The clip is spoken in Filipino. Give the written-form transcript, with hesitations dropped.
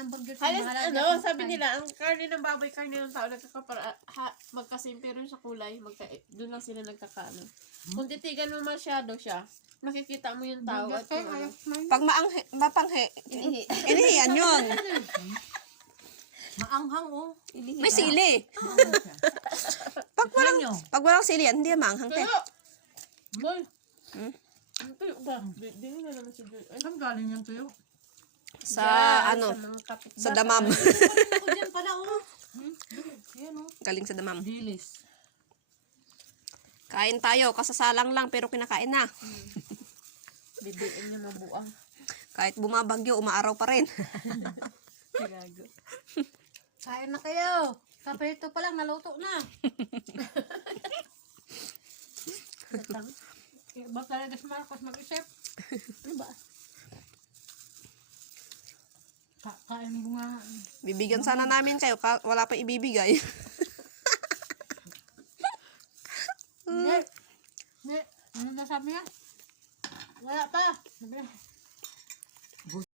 ng bagyo sa Halos, mahalaga. sabi nila, ang karne ng baboy, karne ng tao, magkasim, pero sa kulay, doon lang sila nagkakaano. Kung titigan mo masyado siya, nakikita mo yung tao at yung ano. Pag mapanghe, inihiyan yun. Maanghang oh. May sili. Pag walang sili yan, hindi yan maanghang. Te. Tuyo! Boy! Hmm? Ang tuyo ba? Hindi na naman si Joy. Ay, Saan galing yung tuyo? Sa mga kapitbahay. sa damam. Ako dyan pala oh. Yan oh. Galing sa damam. Dilis. Kain tayo, kasasalang lang pero kinakain na. Bibiin niya mabuang. Kahit bumabagyo, umaaraw pa rin. Gago. Kain na kayo. Kaprito pa lang, naluto na. Iba talaga si Marcos mag-isip. Ano ba? Kain mo nga. Bibigyan sana namin kayo, wala pa ibibigay. Hindi. Hindi. Ano nasabi niya? Wala pa. Sabi niya,